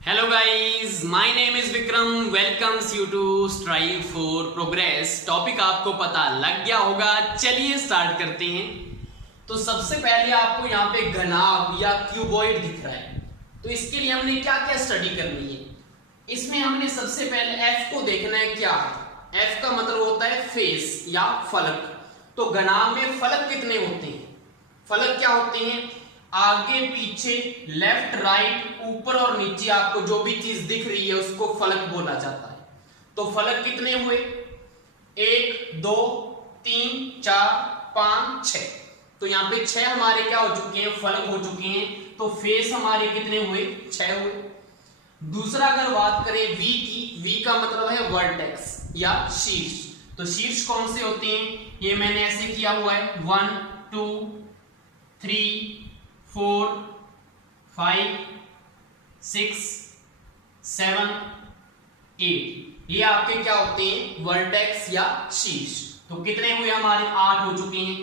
Hello guys, my name is Vikram. Welcomes you to strive for progress. Topic आपको पता लग गया होगा, चलिए स्टार्ट करते हैं। तो सबसे पहले आपको यहाँ पे घनाभ या क्यूबॉइड दिख रहा है, तो इसके लिए हमने क्या क्या स्टडी करनी है। इसमें हमने सबसे पहले एफ को देखना है। क्या है एफ का मतलब होता है फेस या फलक। तो घनाभ में फलक कितने होते हैं? फलक क्या होते हैं? आगे पीछे, लेफ्ट राइट, ऊपर और नीचे आपको जो भी चीज दिख रही है उसको फलक बोला जाता है। तो फलक कितने हुए? 1 2 3 4 5 6। तो यहाँ पे 6 हमारे क्या हो चुके हैं? फलक हो चुके हैं। तो फेस हमारे कितने हुए? 6 हुए। दूसरा अगर बात करें वी की, वी का मतलब है वर्टेक्स या शीर्ष। तो शीर्ष कौन से होते हैं? ये मैंने ऐसे किया हुआ है 1 2 3 4 5 6 7 8। ये आपके क्या होते हैं? वर्टेक्स या शीर्ष। तो कितने हुए हमारे? 8 हो चुके हैं।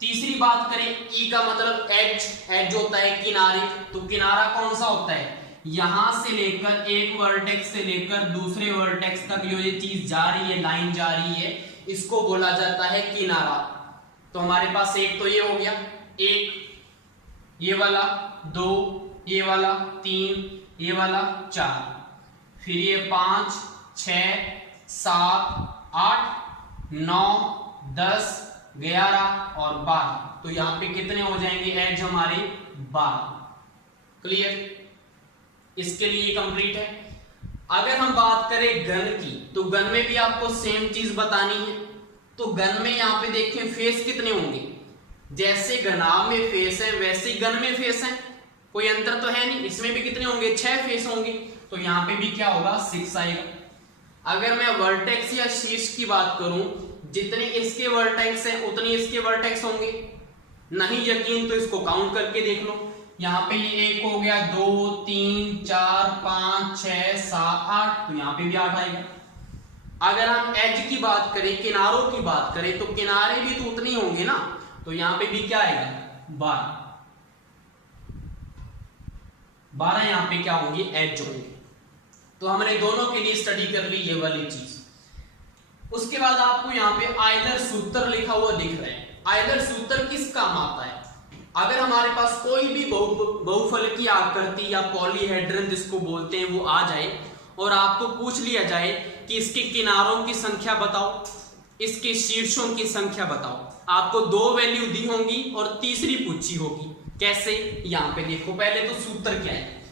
तीसरी बात करें ई का मतलब एज। एज होता है किनारे। तो किनारा कौन सा होता है? यहां से लेकर एक वर्टेक्स से लेकर दूसरे वर्टेक्स तक जो ये चीज जा रही है, लाइन जा रही है, इसको बोला जाता है किनारा। तो हमारे पास एक तो ये हो गया, एक ये वाला, 2 ये वाला, 3 ये वाला, 4, फिर ये 5 6 7 8 9 10 11 और 12। तो यहां पे कितने हो जाएंगे एज हमारे? 12। क्लियर? इसके लिए कंप्लीट है। अगर हम बात करें घन की, तो घन में भी आपको सेम चीज बतानी है। तो घन में यहां पे देखें फेस कितने होंगे? जैसे घनाभ में फेस है वैसे ही घन में फेस है, कोई अंतर तो है नहीं। इसमें भी कितने होंगे? 6 फेस होंगे। तो यहां पे भी क्या होगा? 6 आएगा। अगर मैं वर्टेक्स या शीर्ष की बात करूं, जितने इसके वर्टेक्स हैं उतने इसके वर्टेक्स होंगे। नहीं यकीन तो इसको काउंट करके देख लो। यहाँ पे ये 1 हो गया, 2 3 4 5 6 7 8। तो यहाँ पे भी 8 आएगा। अगर हम एज की बात करें, किनारों की बात करें, तो किनारे भी तो उतने होंगे ना। तो यहां पे भी क्या आएगा? 12। 12 यहां पे क्या होंगे? एज होंगे। तो हमने दोनों के लिए स्टडी कर ली ये वाली चीज। उसके बाद आपको यहां पे आयलर सूत्र लिखा हुआ दिख रहा है। आयलर सूत्र किस काम आता है? अगर हमारे पास कोई भी बहुफलकीय आकृति या पॉलीहेड्रन जिसको बोलते हैं वो आ जाए और आपको पूछ लिया जाए कि इसके किनारों की संख्या बताओ, इसके शीर्षों की संख्या बताओ, आपको 2 वैल्यू दी होंगी और तीसरी पूछी होगी। कैसे? यहां पे देखो, पहले तो सूत्र क्या है?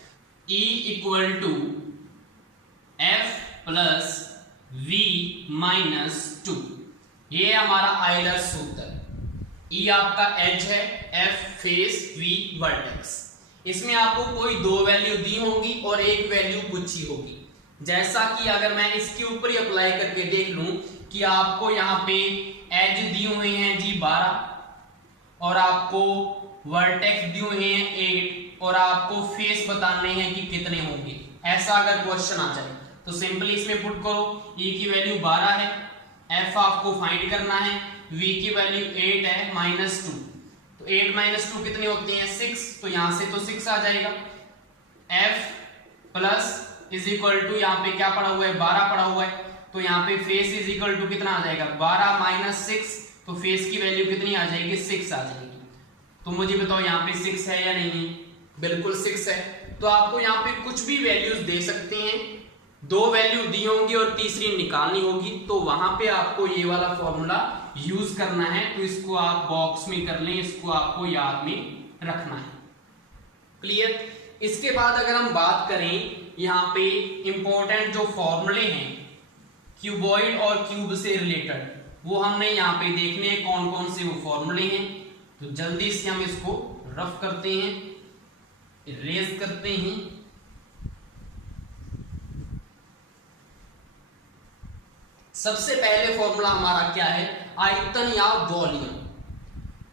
E equal to F plus V minus 2। ये हमारा आयलर सूत्र। E आपका एज है, F फेस, V वर्टेक्स। इसमें आपको कोई 2 वैल्यू दी होंगी और एक वैल्यू पूछी होगी। जैसा कि अगर मैं इसके ऊपर ही अप्लाई करके देख लूं कि आपको यहाँ पे एज दी हुई है जी 12 और आपको वर्टेक्स दी हुए हैं 8 और आपको फेस बताने हैं कि कितने होंगे। ऐसा अगर क्वेश्चन आ जाए तो सिंपली इसमें पुट करो। E की वैल्यू 12 है, F आपको फाइंड करना है, V की वैल्यू 8 है माइनस 2। तो 8 माइनस 2 कितने होते हैं? 6। तो यहां से तो 6 आ जाएगा। F plus is equal to, यहाँ पे क्या पड़ा हुआ है? 12 पड़ा हुआ है। तो यहाँ पे फेस इज इक्वल टू कितना आ जाएगा? 12 माइनस 6। तो फेस की वैल्यू कितनी आ जाएगी? 6 आ जाएगी। तो मुझे बताओ यहाँ पे 6 है या नहीं है? बिल्कुल 6 है। तो आपको यहाँ पे कुछ भी वैल्यूज दे सकते हैं, 2 वैल्यू दी होंगी और तीसरी निकालनी होगी। तो वहां पे आपको ये वाला फॉर्मूला यूज करना है। तो इसको आप बॉक्स में कर लें, इसको आपको याद में रखना है। क्लियर? इसके बाद अगर हम बात करें यहाँ पे इंपॉर्टेंट जो फॉर्मूले हैं क्यूबॉइड और क्यूब से रिलेटेड, वो हमने यहाँ पे देखने हैं कौन कौन से वो फॉर्मूले हैं। तो जल्दी से हम इसको रफ करते हैं, इरेज करते हैं। सबसे पहले फॉर्मूला हमारा क्या है? आयतन या वॉल्यूम।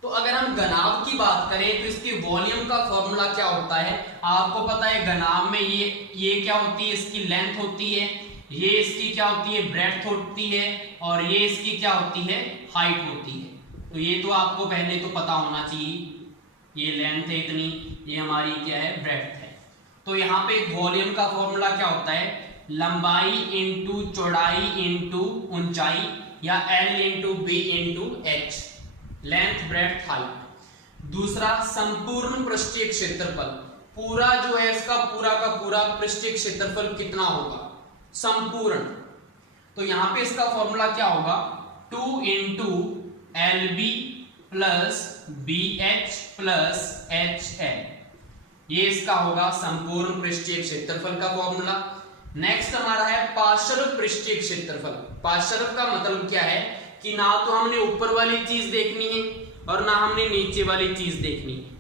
तो अगर हम घनाभ की बात करें तो इसके वॉल्यूम का फॉर्मूला क्या होता है? आपको पता है घनाभ में ये क्या होती है? इसकी लेंथ होती है, ये इसकी क्या होती है? ब्रेड्थ होती है, और ये इसकी क्या होती है? हाइट होती है। तो ये तो आपको पहले तो पता होना चाहिए। ये लेंथ है इतनी, ये हमारी क्या है? ब्रेड्थ है। तो यहाँ पे वॉल्यूम का फॉर्मूला क्या होता है, लंबाई इंटू चौड़ाई इंटू ऊंचाई, या L into B into H, length breadth height. दूसरा संपूर्ण पृष्ठीय क्षेत्रफल, पूरा जो है इसका पूरा का पूरा पृष्ठीय क्षेत्रफल कितना होगा, संपूर्ण। तो यहां पे इसका फॉर्मूला क्या होगा, 2 into L B plus B H plus H L, ये इसका होगा संपूर्ण पृष्ठीय क्षेत्रफल का फॉर्मूला। नेक्स्ट हमारा है पार्श्व पृष्ठीय क्षेत्रफल। पार्श्व का मतलब क्या है कि ना तो हमने ऊपर वाली चीज देखनी है और ना हमने नीचे वाली चीज देखनी है,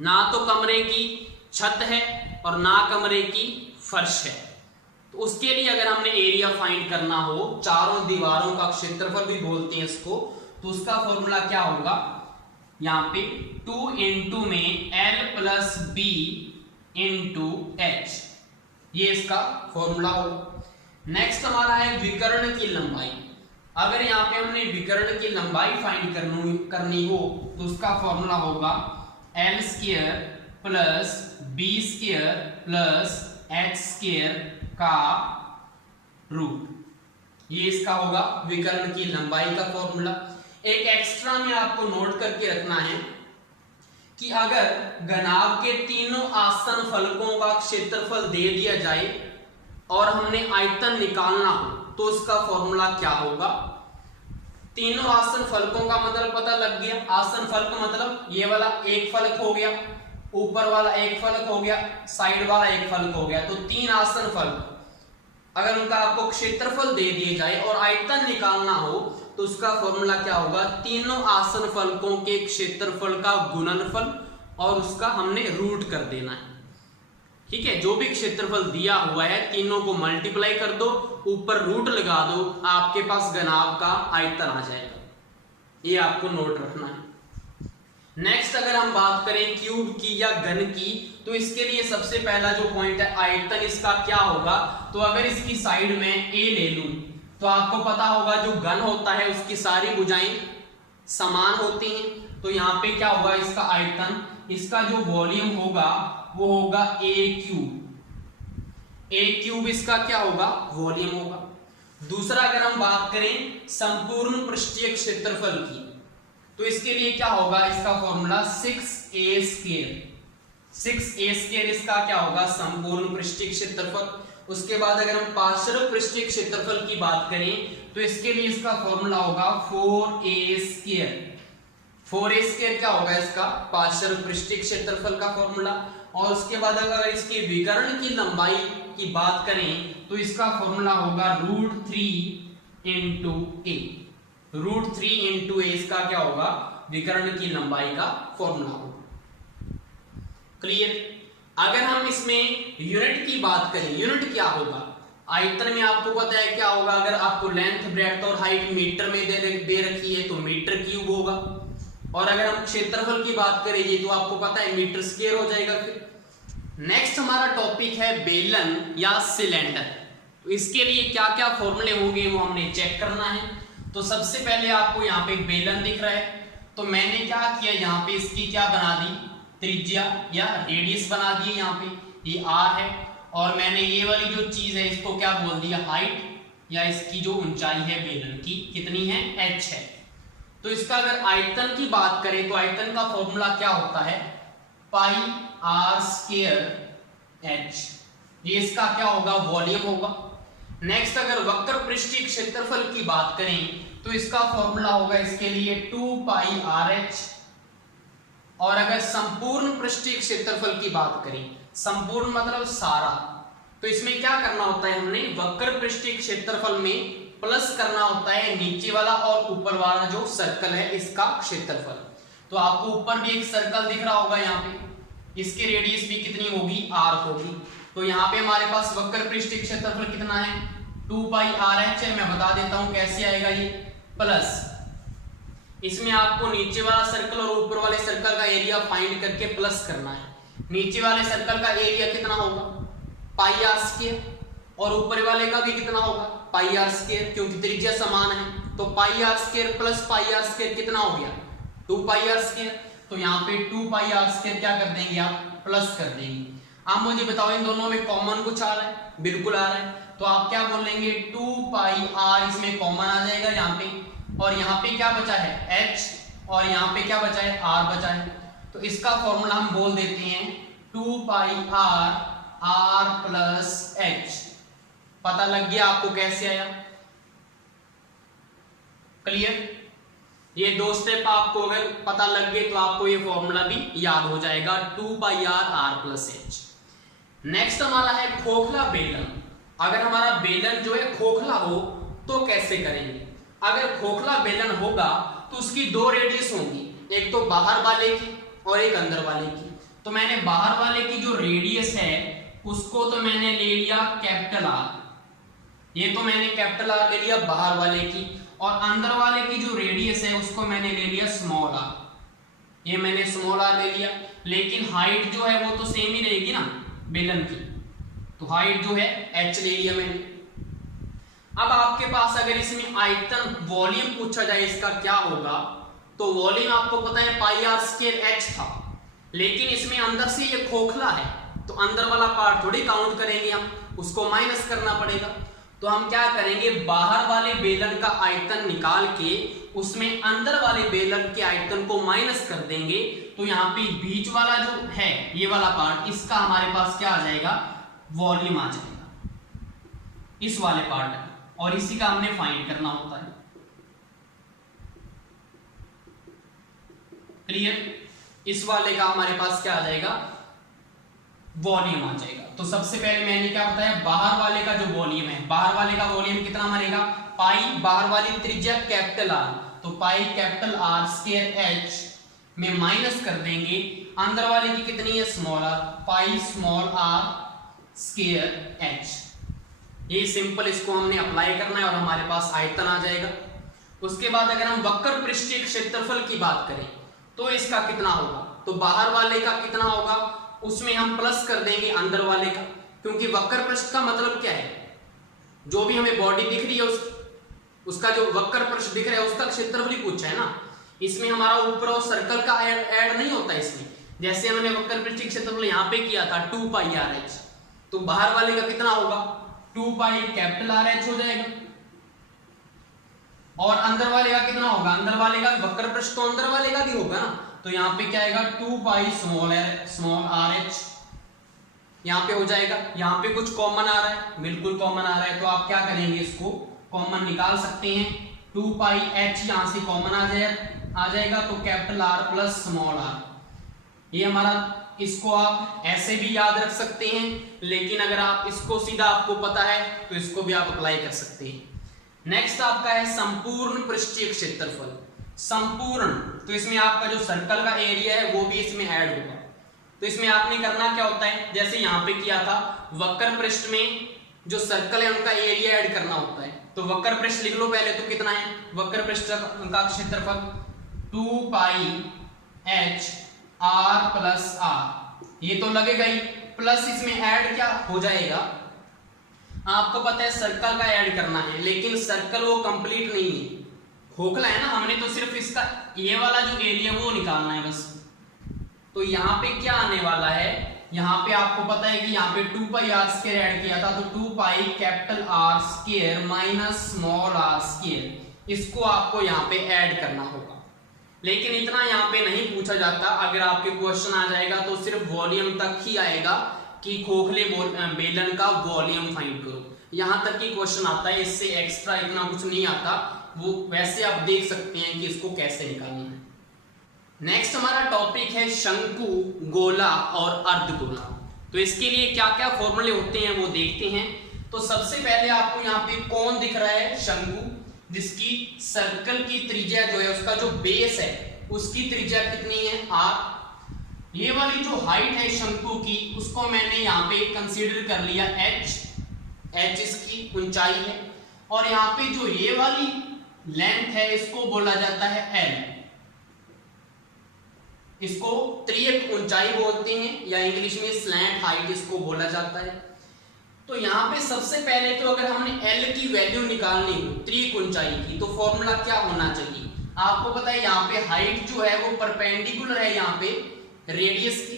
ना तो कमरे की छत है और ना कमरे की फर्श है। तो उसके लिए अगर हमने एरिया फाइंड करना हो, चारों दीवारों का क्षेत्रफल भी बोलते हैं इसको, तो उसका फॉर्मूला क्या होगा, यहाँ पे 2 इंटू में L plus B into H, ये इसका फॉर्मूला होगा। नेक्स्ट हमारा है विकर्ण की लंबाई। अगर यहाँ पे हमने विकर्ण की लंबाई फाइंड करनी हो तो उसका फॉर्मूला होगा L square plus B square plus H square का रूट, ये इसका होगा विकर्ण की लंबाई का फॉर्मूला। एक एक्स्ट्रा में आपको नोट करके रखना है कि अगर घनाभ के तीनों आसन फलकों का क्षेत्रफल दे दिया जाए और हमने आयतन निकालना हो तो उसका फॉर्मूला क्या होगा। तीनों आसन फलकों का मतलब पता लग गया, आसन फलक मतलब ये वाला एक फलक हो गया, ऊपर वाला एक फलक हो गया, साइड वाला एक फलक हो गया। तो 3 आसन फलक अगर उनका आपको क्षेत्रफल दे दिए जाए और आयतन निकालना हो तो उसका फॉर्मूला क्या होगा, तीनों आसन फलकों के क्षेत्रफल का गुणनफल और उसका हमने रूट कर देना है। ठीक है, जो भी क्षेत्रफल दिया हुआ है तीनों को मल्टीप्लाई कर दो, ऊपर रूट लगा दो, आपके पास घनाभ का आयतन आ जाएगा। ये आपको नोट रखना है। नेक्स्ट अगर हम बात करें क्यूब की या घन की, तो इसके लिए सबसे पहला जो पॉइंट है आयतन इसका क्या होगा। तो अगर इसकी साइड में ए ले लूं तो आपको पता होगा जो घन होता है उसकी सारी भुजाएं समान होती हैं। तो यहाँ पे क्या होगा, इसका आयतन, इसका जो वॉल्यूम होगा वो होगा ए क्यूब। ए क्यूब इसका क्या होगा, वॉल्यूम होगा। दूसरा अगर हम बात करें संपूर्ण पृष्ठीय क्षेत्रफल की, तो इसके लिए क्या होगा, इसका formula 6a square. 6a square इसका क्या होगा, संपूर्ण पृष्ठीय क्षेत्रफल। उसके बाद अगर हम पार्श्व पृष्ठीय क्षेत्रफल की बात करें तो इसके लिए इसका फॉर्मूला होगा 4a स्क्वायर। 4a स्क्वायर क्या होगा, इसका पार्श्व पृष्ठीय क्षेत्रफल का फॉर्मूला। और उसके बाद अगर इसकी विकर्ण की लंबाई की बात करें तो इसका फॉर्मूला होगा √3 इंटू ए। √3 इंटू ए इसका क्या होगा, विकर्ण की लंबाई का फॉर्मूला होगा। क्लियर। अगर हम इसमें यूनिट की बात करें, यूनिट क्या होगा, आयतन में आपको पता है क्या होगा, अगर आपको लेंथ ब्रेड्थ और हाइट मीटर में दे रखी है तो मीटर क्यूब होगा। और अगर हम क्षेत्रफल की बात करेंगे तो आपको पता है मीटर स्क्वायर हो जाएगा। फिर नेक्स्ट हमारा टॉपिक है बेलन या सिलेंडर। तो इसके लिए क्या क्या फॉर्मूले होंगे वो हमने चेक करना है। तो सबसे पहले आपको यहाँ पे बेलन दिख रहा है, तो मैंने क्या किया, यहाँ पे इसकी क्या बना दी, त्रिज्या या रेडियस बना दी। यहाँ पे ये r है और मैंने ये वाली जो चीज है इसको क्या बोल दिया, हाइट, या इसकी जो ऊंचाई है बेलन की कितनी है, h है। तो इसका अगर आयतन की बात करें तो आयतन का फॉर्मूला क्या होता है, पाई r स्क्वायर h, ये इसका क्या होगा, वॉल्यूम होगा। नेक्स्ट अगर वक्र पृष्ठीय क्षेत्रफल की बात करें तो इसका फॉर्मूला होगा इसके लिए 2 पाई RH। और अगर संपूर्ण पृष्ठीय क्षेत्रफल की बात करें, संपूर्ण मतलब सारा, तो इसमें क्या करना होता है, हमने वक्र पृष्ठीय क्षेत्रफल में प्लस करना होता है नीचे वाला और ऊपर वाला जो सर्कल है इसका क्षेत्रफल। तो आपको ऊपर भी एक सर्कल दिख रहा होगा, यहाँ पे इसकी रेडियस भी कितनी होगी, r होगी। तो यहाँ पे हमारे पास वक्र पृष्ठीय क्षेत्रफल कितना है, 2 पाई RH है। मैं बता देता हूं कैसे आएगा ये, प्लस इसमें आपको नीचे वाला सर्कल और ऊपर वाले सर्कल का एरिया फाइंड करके प्लस करना है। नीचे वाले सर्कल का एरिया कितना होगा, पाई r स्क्वायर, और ऊपर वाले का भी कितना होगा, पाई r स्क्वायर, क्योंकि त्रिज्या समान है। तो पाई r स्क्वायर प्लस पाई r स्क्वायर कितना हो गया, 2 पाई r स्क्वायर। तो यहाँ पे 2 पाई r स्क्वायर क्या कर देंगे आप, प्लस कर देंगे। आप मुझे बताओ इन दोनों में कॉमन कुछ आ रहा है? बिल्कुल आ रहा है। तो आप क्या बोलेंगे 2 पाई r, इसमें कॉमन आ जाएगा यहाँ पे, और यहाँ पे क्या बचा है h, और यहाँ पे क्या बचा है r बचा है। तो इसका फॉर्मूला हम बोल देते हैं 2 पाई r प्लस h। पता लग गया आपको कैसे आया? क्लियर? ये दो स्टेप आपको अगर पता लग गए तो आपको ये फॉर्मूला भी याद हो जाएगा 2 पाई r प्लस h। नेक्स्ट हमारा है खोखला बेलन। अगर हमारा बेलन जो है खोखला हो तो कैसे करेंगे? अगर खोखला बेलन होगा तो उसकी दो रेडियस होंगी, एक तो बाहर वाले की और एक अंदर वाले की। तो मैंने बाहर वाले की जो रेडियस है उसको तो मैंने ले लिया कैपिटल R, ये तो मैंने कैपिटल R ले लिया बाहर वाले की, और अंदर वाले की जो रेडियस है उसको मैंने ले लिया स्मॉल r, ये मैंने स्मॉल r ले लिया। लेकिन हाइट जो है वो तो सेम ही रहेगी ना बेलन की, तो हाइट जो है h ले लिया मैंने। अब आपके पास अगर इसमें आयतन वॉल्यूम पूछा जाए इसका क्या होगा, तो वॉल्यूम आपको पता है पाई r स्क्वायर h था, लेकिन इसमें अंदर से ये खोखला है तो अंदर वाला पार्ट थोड़ी काउंट करेंगे हम, उसको माइनस करना पड़ेगा। तो हम क्या करेंगे, बाहर वाले बेलन का आयतन निकाल के उसमें अंदर वाले बेलन के आयतन को माइनस कर देंगे। तो यहाँ पे बीच वाला जो है ये वाला पार्ट, इसका हमारे पास क्या आ जाएगा, वॉल्यूम आ जाएगा इस वाले पार्ट का, और इसी का हमने फाइंड करना होता है। क्लियर? इस वाले का हमारे पास क्या आ जाएगा, वॉल्यूम आ जाएगा। तो सबसे पहले मैंने क्या बताया, बाहर वाले का जो वॉल्यूम है, बाहर वाले का वॉल्यूम कितना बनेगा, पाई बाहर वाली त्रिज्या कैपिटल R, तो pi capital R square h में माइनस कर देंगे, अंदर वाले की कितनी है small r, pi small r square h। ये सिंपल, इसको हमने अप्लाई करना है और हमारे पास आयतन आ जाएगा। उसके बाद अगर हम वक्र पृष्ठीय क्षेत्रफल की बात करें तो इसका कितना होगा, तो बाहर वाले का कितना होगा उसमें हम प्लस कर देंगे अंदर वाले का, क्योंकि वक्र पृष्ठ का मतलब क्या है, जो भी हमें बॉडी दिख रही है उसका जो वक्र पृष्ठ दिख रहा है उसका क्षेत्रफल ही पूछा है ना। इसमें हमारा ऊपर और सर्कल का ऐड नहीं होता इसमें। जैसे हमने वक्र पृष्ठ क्षेत्रफल यहाँ पे किया था 2 पाई r h, तो बाहर वाले का कितना होगा 2 पाई कैपिटल R h हो जाएगा, और अंदर वाले का कितना होगा, अंदर वाले का वक्र पृष्ठ तो अंदर वाले का भी होगा ना, तो यहाँ पे क्या आएगा 2 पाई स्मॉल r h यहाँ पे हो जाएगा। यहाँ पे कुछ कॉमन आ रहा है, बिल्कुल कॉमन आ रहा है, तो आप क्या करेंगे, इसको कॉमन निकाल सकते हैं। 2 पाई h यहाँ से कॉमन आ जाएगा, तो capital R plus small r, ये हमारा, इसको आप ऐसे भी याद रख सकते हैं, लेकिन अगर आप इसको सीधा आपको पता है तो इसको भी आप अप्लाई कर सकते हैं। नेक्स्ट आपका है संपूर्ण पृष्ठीय क्षेत्रफल। संपूर्ण, तो इसमें आपका जो सर्कल का एरिया है वो भी इसमें ऐड होगा। तो इसमें आपने करना क्या होता है, जैसे यहाँ पे किया था, वक्र पृष्ठ में जो सर्कल है उनका एरिया ऐड करना होता है। तो वक्र पृष्ठ लिख लो पहले, तो कितना है वक्र पृष्ठ का क्षेत्रफल 2 पाई h r प्लस r, ये तो लगेगा ही, प्लस इसमें ऐड क्या हो जाएगा, आपको पता है सर्कल का ऐड करना है, लेकिन सर्कल वो कंप्लीट नहीं है, खोखला है ना, हमने तो सिर्फ इसका ये वाला जो एरिया वो निकालना है बस। तो यहाँ पे क्या आने वाला है, यहाँ पे आपको पता है कि यहाँ पे 2 पाई r स्क्वायर ऐड किया था, तो 2 pi capital R square minus small r square, इसको आपको यहाँ पे ऐड करना होगा। लेकिन इतना यहाँ पे नहीं पूछा जाता, अगर आपके क्वेश्चन आ जाएगा तो सिर्फ वॉल्यूम तक ही आएगा कि खोखले बेलन का वॉल्यूम फाइंड करो, यहाँ तक ही क्वेश्चन आता है, इससे एक्स्ट्रा इतना कुछ नहीं आता। वो वैसे आप देख सकते हैं कि इसको कैसे निकालना है। नेक्स्ट हमारा टॉपिक है शंकु, गोला और अर्धगोला। तो इसके लिए क्या क्या फॉर्मूले होते हैं वो देखते हैं। तो सबसे पहले आपको यहाँ पे कौन दिख रहा है, शंकु, जिसकी सर्कल की त्रिज्या जो है उसका जो बेस है उसकी त्रिज्या कितनी है r। ये वाली जो हाइट है शंकु की उसको मैंने यहाँ पे कंसीडर कर लिया h इसकी ऊंचाई है, और यहाँ पे जो ये वाली लेंथ है इसको बोला जाता है l, इसको त्रियक ऊंचाई बोलते हैं या इंग्लिश में स्लैंट हाइट इसको बोला जाता है। तो यहाँ पे सबसे पहले तो अगर हमने L की वैल्यू निकालनी हो त्रियक ऊंचाई की, तो फॉर्मूला क्या होना चाहिए, आपको पता है यहाँ पे हाइट जो है वो परपेंडिकुलर है यहाँ पे रेडियस की,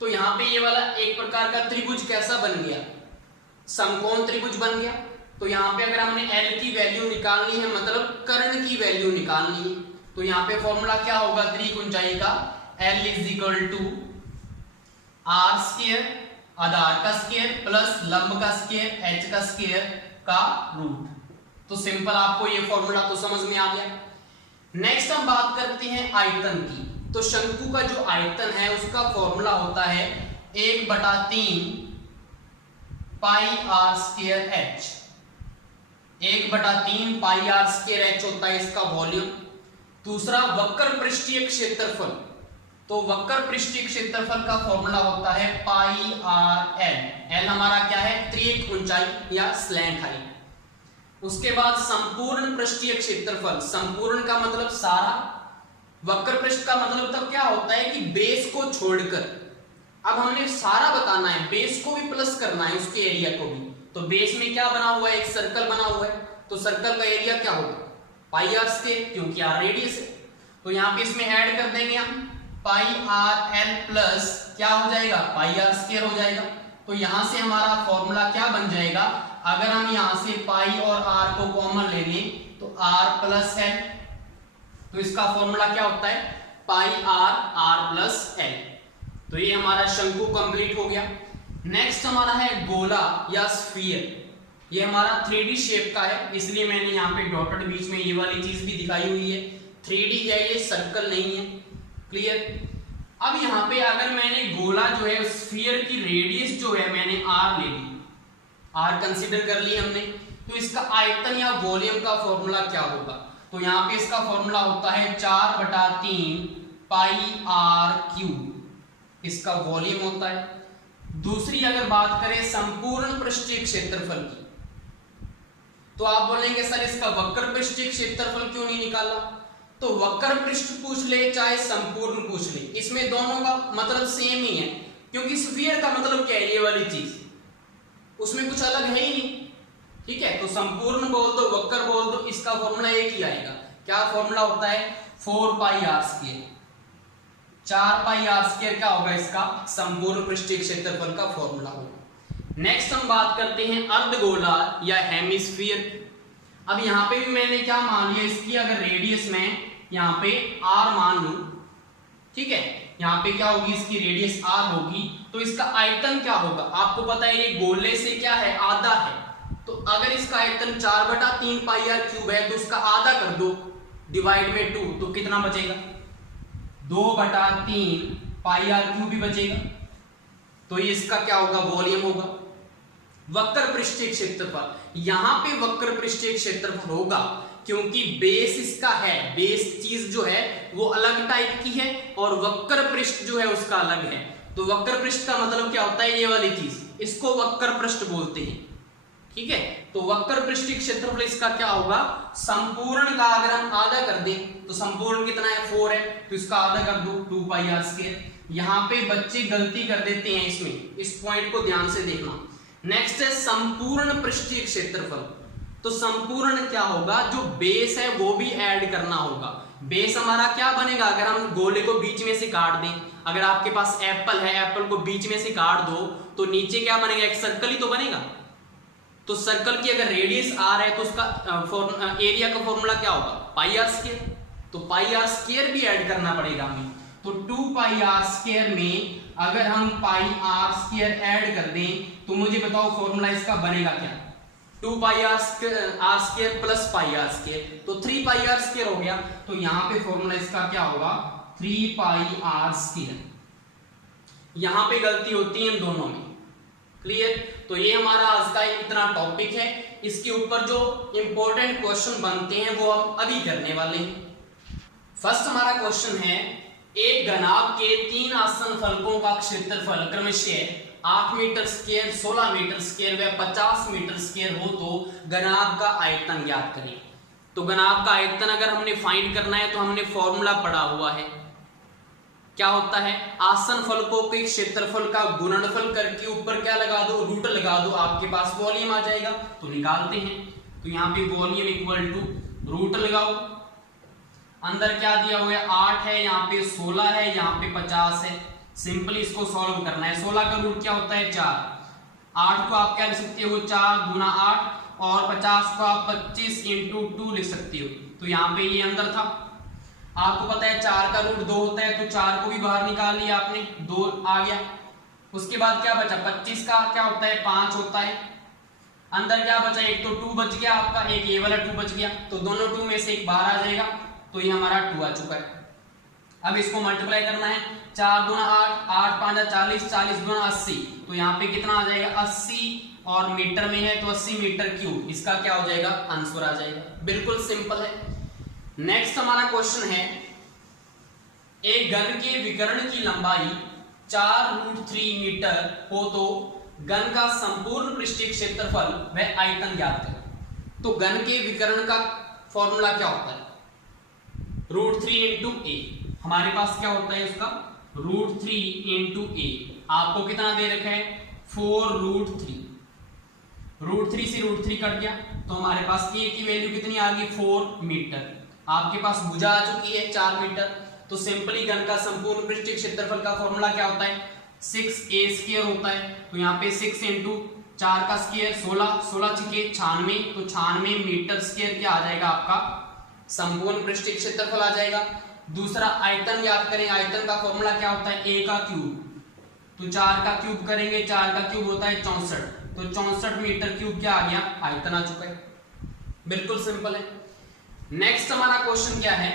तो यहाँ पे ये वाला एक प्रकार का त्रिभुज कैसा बन गया, समकोण त्रिभुज बन गया। तो यहाँ पे अगर हमने L की वैल्यू निकालनी है, मतलब कर्ण की वैल्यू निकालनी है, तो यहाँ पे फॉर्मूला क्या होगा त्रिक ऊंचाई का, L is equal to R square, आधार का स्क्वायर प्लस लंब का स्क्वायर h का स्क्वायर का रूट। तो सिंपल आपको ये फॉर्मूला तो समझ में आ गया। नेक्स्ट हम बात करते हैं आयतन की। तो शंकु का जो आयतन है उसका फॉर्मूला होता है 1/3 pi R square h। 1/3 pi R square h होता है इसका वॉल्यूम। दूसरा वक्र पृष्ठीय क्षेत्रफल, तो वक्र पृष्ठीय क्षेत्रफल का फॉर्मूला होता है पाई आर एल। एल हमारा क्या है, त्रिक ऊंचाई या स्लैंट हाइट। उसके बाद संपूर्ण पृष्ठीय क्षेत्रफल, संपूर्ण का मतलब सारा, वक्र पृष्ठ का मतलब तब क्या होता है कि बेस को छोड़कर, अब हमने सारा बताना है, बेस को भी प्लस करना है उसके एरिया को भी। तो बेस में क्या बना हुआ है, एक सर्कल बना हुआ है, तो सर्कल का एरिया क्या होगा, पाई आर स्क्वायर, क्योंकि आर रेडियस है। तो यहाँ पे इसमें ऐड कर देंगे हम पाई आर एल प्लस क्या हो जाएगा, पाई आर स्क्वायर हो जाएगा। तो यहां से हमारा फॉर्मूला क्या बन जाएगा, अगर हम यहां से पाई और आर को कॉमन ले लें तो आर प्लस एल, तो इसका फॉर्मूला क्या होता है पाई आर प्लस एल। तो ये हमारा शंकु कंप्लीट हो गया। नेक्स्ट हमारा है गोला या स्फीयर। ये हमारा 3D शेप का है, इसलिए मैंने यहाँ पे डॉटेड बीच में ये वाली चीज भी दिखाई हुई है। 3D है ये, सर्कल नहीं है, क्लियर। अब यहाँ पे अगर मैंने गोला जो है स्फीयर की रेडियस जो है मैंने आर ले ली, आर कंसीडर कर ली हमने, तो इसका आयतन या वॉल्यूम का फॉर्मूला क्या होगा, तो यहाँ पे इसका फॉर्मूला होता है 4/3 पाई आर क्यूब, इसका वॉल्यूम होता है। दूसरी अगर बात करें संपूर्ण पृष्ठीय क्षेत्रफल की, तो आप बोलेंगे सर इसका वक्र पृष्ठीय क्षेत्रफल क्यों नहीं निकाला, तो वक्र पृष्ठ पूछ ले चाहे संपूर्ण पूछ ले, इसमें दोनों का मतलब सेम ही है, क्योंकि स्फीयर का मतलब क्या है, ये वाली चीज, उसमें कुछ अलग है ही नहीं, ठीक है। तो संपूर्ण बोल दो, वक्र बोल दो, इसका फॉर्मूला एक ही आएगा। क्या फॉर्मूला होता है 4 pi R square. 4 pi R square क्या होगा, इसका संपूर्ण पृष्ठीय क्षेत्रफल का फॉर्मूला होगा। नेक्स्ट हम बात करते हैं अर्धगोला या हेमिस्फीयर। अब यहाँ पे भी मैंने क्या मान लिया, इसकी अगर रेडियस में यहाँ पे r मान लूं, ठीक है, यहाँ पे क्या होगी, इसकी रेडियस r होगी, तो इसका आयतन क्या होगा, आपको पता है ये गोले से क्या है, आधा है। तो अगर इसका आयतन 4/3 पाई आर क्यूब है, तो उसका आधा कर दो डिवाइड में 2, तो कितना बचेगा, 2/3 पाई आर क्यूब भी बचेगा। तो ये इसका क्या होगा, वॉल्यूम होगा। वक्र पृष्ठीय क्षेत्रफल, यहां पे वक्र पृष्ठीय क्षेत्रफल होगा क्योंकि बेस इसका है, बेस चीज जो है वो अलग टाइप की है और वक्र पृष्ठ जो है उसका अलग है। तो वक्र पृष्ठ का मतलब क्या होता है, ये वाली चीज, इसको वक्र पृष्ठ बोलते हैं, ठीक है। तो वक्र पृष्ठीय क्षेत्रफल इसका क्या होगा, संपूर्ण का अगर हम आधा कर दें तो संपूर्ण कितना है, 4 है, तो इसका आधा कर दो 2 पाई आर स्क्वायर। यहाँ पे बच्चे गलती कर देते हैं इसमें, इस पॉइंट को ध्यान से देखना। नेक्स्ट है संपूर्ण पृष्ठीय क्षेत्रफल। तो संपूर्ण क्या होगा, जो बेस है वो भी ऐड करना होगा। बेस हमारा क्या बनेगा, अगर हम गोले को बीच में से काट दें, अगर आपके पास एप्पल है, एप्पल को बीच में से काट दो तो नीचे क्या बनेगा, एक सर्कल ही तो बनेगा। तो सर्कल की अगर रेडियस r है तो उसका एरिया का फॉर्मूला क्या होगा, पाई आर स्क्वायर। तो पाई आर स्क्वायर भी ऐड करना पड़ेगा हमें। तो 2 पाई आर स्क्वायर में अगर हम पाई आर स्क्वायर ऐड कर दें तो मुझे बताओ फॉर्मूला इसका बनेगा क्या, 2 pi R square plus pi R square, तो 3 पाई आर स्क्वायर हो गया। तो यहां पे फॉर्मूला इसका क्या होगा, 3 पाई आर स्क्वायर। यहां पे गलती होती है इन दोनों में, क्लियर। तो ये हमारा आज का इतना टॉपिक है, इसके ऊपर जो इंपॉर्टेंट क्वेश्चन बनते हैं वो हम अभी करने वाले हैं। फर्स्ट हमारा क्वेश्चन है, एक घनाभ के 3 आसन फलकों का क्षेत्रफल क्रमशः 8 मीटर स्क्वायर, 16 मीटर स्क्वायर व 50 मीटर स्क्वायर हो तो घनाभ का आयतन ज्ञात करें। तो घनाभ का आयतन अगर हमने फाइंड करना है तो हमने फॉर्मूला पढ़ा हुआ है, क्या होता है, आसन फलकों के क्षेत्रफल का गुणनफल करके ऊपर क्या लगा दो, रूट लगा दो, आपके पास वॉल्यूम आ जाएगा। तो निकालते हैं, तो यहाँ पे वॉल्यूम इक्वल टू रूट लगाओ, अंदर क्या दिया हुआ है 8 है, यहाँ पे 16 है, यहाँ पे 50 है, सिंपली इसको सॉल्व करना है। 16 का रूट क्या होता है 4, 8 को आप क्या लिख सकते हो 4 गुना 8 और 50 को आप 25 इंटू 2 लिख सकते हो। तो यहाँ पे ये अंदर था। आपको पता है 4 का रूट 2 होता है, तो 4 को भी बाहर निकाल लिया आपने, 2 आ गया। उसके बाद क्या बचा 25 का क्या होता है 5 होता है। अंदर क्या बचा, एक तो 2 बच गया आपका, एक ये वाला 2 बच गया, तो दोनों 2 में से एक बाहर आ जाएगा, तो ये हमारा 2 आ चुका है। अब इसको मल्टीप्लाई करना है, 4 गुना 8, 8 5 40, 40 गुना 80, तो यहाँ पे कितना आ जाएगा 80, और मीटर में है तो 80 मीटर क्यूब, इसका क्या हो जाएगा आंसर आ जाएगा। बिल्कुल सिंपल है। नेक्स्ट हमारा क्वेश्चन है, एक घन के विकर्ण की लंबाई 4√3 मीटर हो तो घन का संपूर्ण पृष्ठीय क्षेत्रफल व आयतन ज्ञात करें। तो घन के विकर्ण का फॉर्मूला क्या होता है, √3 इंटू ए। हमारे पास क्या होता है उसका √3 इंटू ए। आपको कितना दे रखा है 4√3, √3 से √3 कट गया, तो हमारे पास ए की वैल्यू कितनी आ गई 4 मीटर। आपके पास भुजा आ चुकी है 4 मीटर। तो सिंपली घन का संपूर्ण पृष्ठीय क्षेत्रफल का फॉर्मूला क्या होता है 6a² होता है। तो यहाँ पे 6 इंटू 4 का स्क्वायर 16, 16 छके 96, तो 96 मीटर स्क्वायर क्या आ जाएगा आपका संपूर्ण पृष्ठीय क्षेत्रफल आ जाएगा। दूसरा आयतन याद करें, आयतन का फॉर्मूला क्या होता है a का क्यूब, तो 4 का क्यूब करेंगे, 4 का क्यूब होता है 64, तो 64 मीटर क्यूब क्या आ गया आयतन आ चुका है। बिल्कुल सिंपल है। नेक्स्ट हमारा क्वेश्चन क्या है,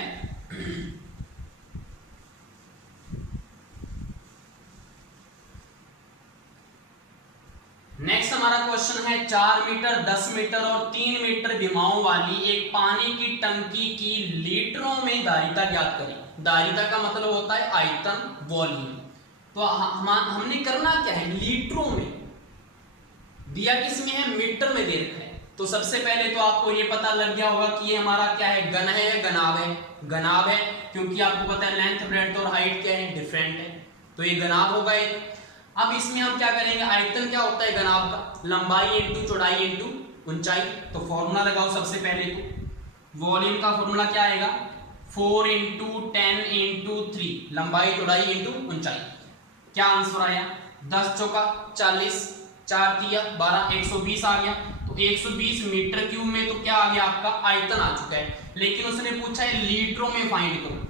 नेक्स्ट हमारा क्वेश्चन है 4 मीटर 10 मीटर और 3 मीटर विमाओं वाली एक पानी की टंकी की लीटरों में धारिता ज्ञात करें। धारिता का मतलब होता है आयतन, वॉल्यूम। तो हमने करना क्या है, लीटरों में दिया, किसमें है मीटर में दे रखा है। तो सबसे पहले तो आपको ये पता लग गया होगा कि ये हमारा क्या है घन है या घनाभ है। घनाभ है क्योंकि आपको पता है लेंथ ब्रेड्थ और हाइट क्या है डिफरेंट है, तो ये घनाभ होगा एक। अब इसमें हम क्या करेंगे, आयतन क्या होता है घनाभ का, लंबाई इंटू चौड़ाई इंटू ऊंचाई। तो फॉर्मूला लगाओ सबसे पहले, तो वॉल्यूम का फॉर्मूला क्या आएगा 4 इंटू 10 इंटू 3, लंबाई चौड़ाई इंटू ऊंचाई। क्या आंसर आया 10 चौका 40, 4 तिया 12, 120 आ गया। तो 120 मीटर क्यूब में तो क्या आ गया आपका आयतन आ चुका है, लेकिन उसने पूछा है लीटरों में फाइंड करो।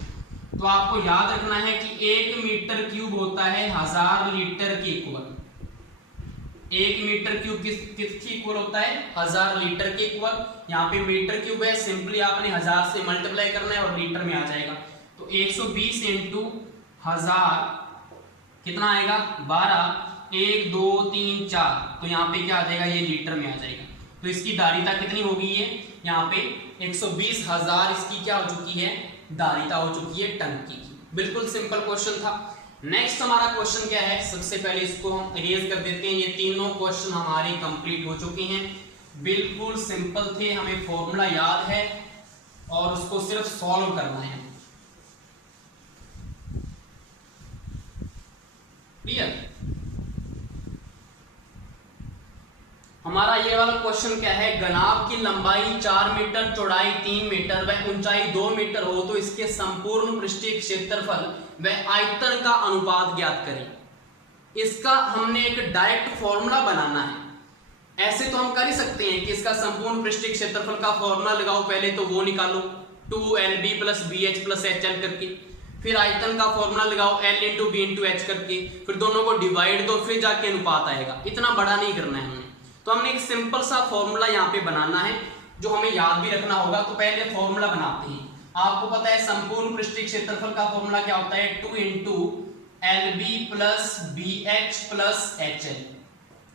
तो आपको याद रखना है कि 1 मीटर क्यूब होता है 1000 लीटर के इक्वल। 1 मीटर क्यूब किसके इक्वल होता है 1000 लीटर के इक्वल। यहाँ पे मीटर क्यूब है, सिंपली आपने 1000 से मल्टीप्लाई करना है और लीटर में आ जाएगा। तो 120 इंटू 1000 कितना आएगा 12, 1 2 3 4, तो यहाँ पे क्या आ जाएगा ये लीटर में आ जाएगा। तो इसकी धारिता कितनी हो गई है यहाँ पे 120,000 इसकी क्या हो चुकी है धारिता हो चुकी है टंकी की। बिल्कुल सिंपल क्वेश्चन था। नेक्स्ट हमारा क्वेश्चन क्या है, सबसे पहले इसको हम इरेज कर देते हैं। ये तीनों क्वेश्चन हमारे कंप्लीट हो चुके हैं, बिल्कुल सिंपल थे, हमें फॉर्मूला याद है और उसको सिर्फ सॉल्व करना है। क्लियर। हमारा ये वाला क्वेश्चन क्या है, घनाभ की लंबाई 4 मीटर, चौड़ाई 3 मीटर व ऊंचाई 2 मीटर हो तो इसके संपूर्ण पृष्ठीय क्षेत्रफल व आयतन का अनुपात ज्ञात करें। इसका हमने एक डायरेक्ट फॉर्मूला बनाना है। ऐसे तो हम कर ही सकते हैं कि इसका संपूर्ण पृष्ठीय क्षेत्रफल का फॉर्मूला लगाओ, पहले तो वो निकालो 2LB + BH + HL करके, फिर आयतन का फॉर्मूला लगाओ L × B × H करके, फिर दोनों को डिवाइड दो, फिर जाके अनुपात आएगा। इतना बड़ा नहीं करना है हमने, तो हमने एक सिंपल सा फॉर्मूला यहाँ पे बनाना है जो हमें याद भी रखना होगा। तो पहले फॉर्मूला बनाते हैं। आपको पता है संपूर्ण पृष्ठीय क्षेत्रफल का फॉर्मूला क्या होता है 2 × LB + BH + HL,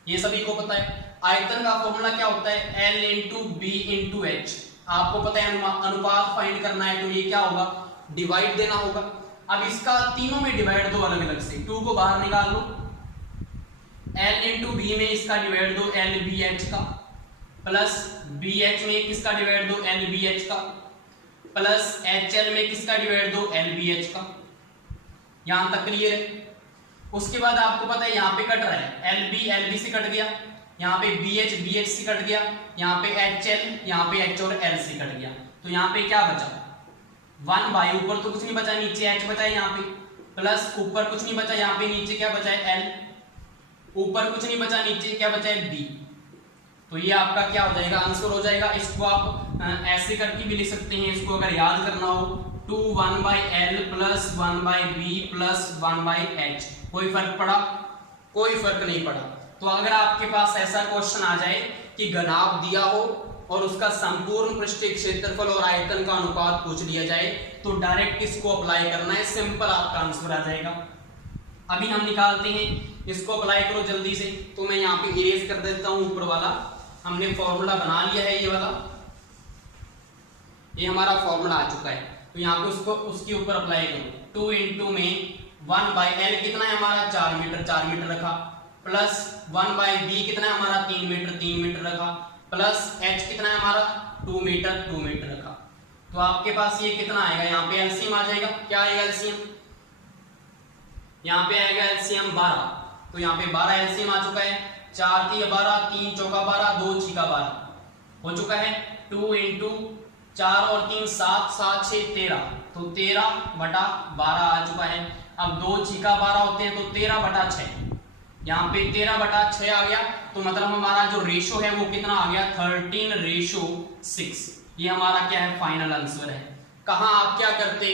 ये सभी को पता है। आयतन का फॉर्मूला क्या होता है L × B × H, आपको पता है अनुपात फाइंड करना है, तो ये क्या होगा डिवाइड देना होगा। अब इसका तीनों में डिवाइड दो अलग अलग से, 2 को बाहर निकाल लो, L × B में इसका डिवाइड दो LBH का, प्लस BH में किसका डिवाइड दो LBH का, प्लस HL में किसका डिवाइड दो LBH का। यहां तक क्लियर है। उसके बाद आपको पता है यहाँ पे कट रहा है, LB LB से कट गया, यहाँ पे BH BH से कट गया, यहाँ पे HL यहाँ पे H और L से कट गया। तो यहाँ पे क्या बचा 1 बाई ऊपर तो कुछ नहीं बचा, नीचे H बचा है यहाँ पे, प्लस ऊपर कुछ नहीं बचा, यहाँ पे नीचे क्या बचा है एल, ऊपर कुछ नहीं बचा, नीचे क्या बचा है बी। तो ये आपका क्या हो जाएगा, आंसर हो जाएगा। इसको आप ऐसे करके भी लिख सकते हैं, इसको अगर याद करना हो 2 1/L plus 1/B plus 1/H। कोई फर्क पड़ा? कोई फर्क नहीं पड़ा। तो अगर आपके पास ऐसा क्वेश्चन आ जाए कि घनाभ दिया हो और उसका संपूर्ण पृष्ठीय क्षेत्रफल और आयतन का अनुपात पूछ लिया जाए, तो डायरेक्ट इसको अप्लाई करना है, सिंपल आपका आंसर आ जाएगा। अभी हम निकालते हैं, इसको अप्लाई करो जल्दी से। तो मैं यहाँ पे इरेज कर देता हूं ऊपर वाला, हमने फॉर्मूला बना लिया है, ये वाला, ये हमारा फॉर्मूला आ चुका है। तो यहाँ पे उसको उसके ऊपर अप्लाई करो। 2 इंटू में 1/L कितना है हमारा 4 मीटर, 4 मीटर रखा, प्लस 1/B कितना है हमारा 3 मीटर, 3 मीटर रखा, प्लस H कितना है हमारा 2 मीटर, 2 मीटर रखा। तो आपके पास ये कितना आएगा, यहाँ पे एलसीएम आ जाएगा। क्या आएगा एलसीएम? यहाँ पे आएगा एलसीएम 12। तो यहाँ पे 12 एलसीएम आ चुका है। 4 3 12, 3 चौका 12, 2 6 12 हो चुका है। 2 इंटू 4 और 3 7, 7 6 13, तो 13/12 आ चुका है। अब 2 6 12 होते हैं, तो 13/6, यहाँ पे 13/6 आ गया। तो मतलब हमारा जो रेशो है वो कितना आ गया, 13:6। ये हमारा क्या है, फाइनल आंसर है। कहाँ आप क्या करते,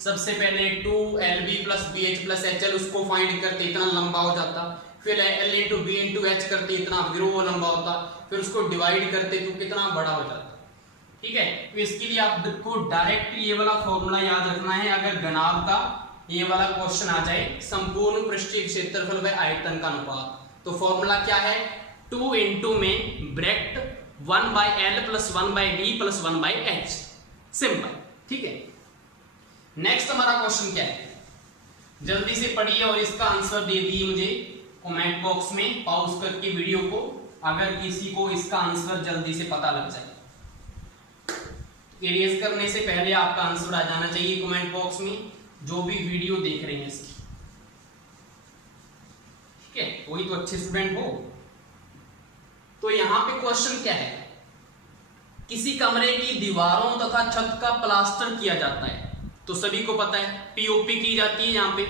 सबसे पहले 2LB plus BH plus HL उसको फाइंड करते, इतना लंबा हो जाता, फिर L into B into H करते, इतना फिर वो लंबा होता, फिर उसको डिवाइड करते तो कितना बड़ा हो जाता। ठीक है, तो इसके लिए आपको डायरेक्ट ये वाला फॉर्मूला याद रखना है। अगर घनाभ का ये वाला क्वेश्चन आ जाए, संपूर्ण पृष्ठीय क्षेत्रफल व आयतन का अनुपात, तो फॉर्मूला क्या है, 2 इंटू में bracket 1/L plus 1/B plus 1/H, simple. ठीक है, नेक्स्ट हमारा क्वेश्चन क्या है, जल्दी से पढ़िए और इसका आंसर दे दिए मुझे कमेंट बॉक्स में, पॉज करके वीडियो को, अगर किसी को इसका आंसर जल्दी से पता लग जाए। इरेज करने से पहले आपका आंसर आ जाना चाहिए कमेंट बॉक्स में, जो भी वीडियो देख रहे हैं इसकी। ठीक है, वही तो अच्छे स्टूडेंट हो। तो यहां पे क्वेश्चन क्या है, किसी कमरे की दीवारों तथा छत का प्लास्टर किया जाता है। तो सभी को पता है पीओपी की जाती है यहाँ पे,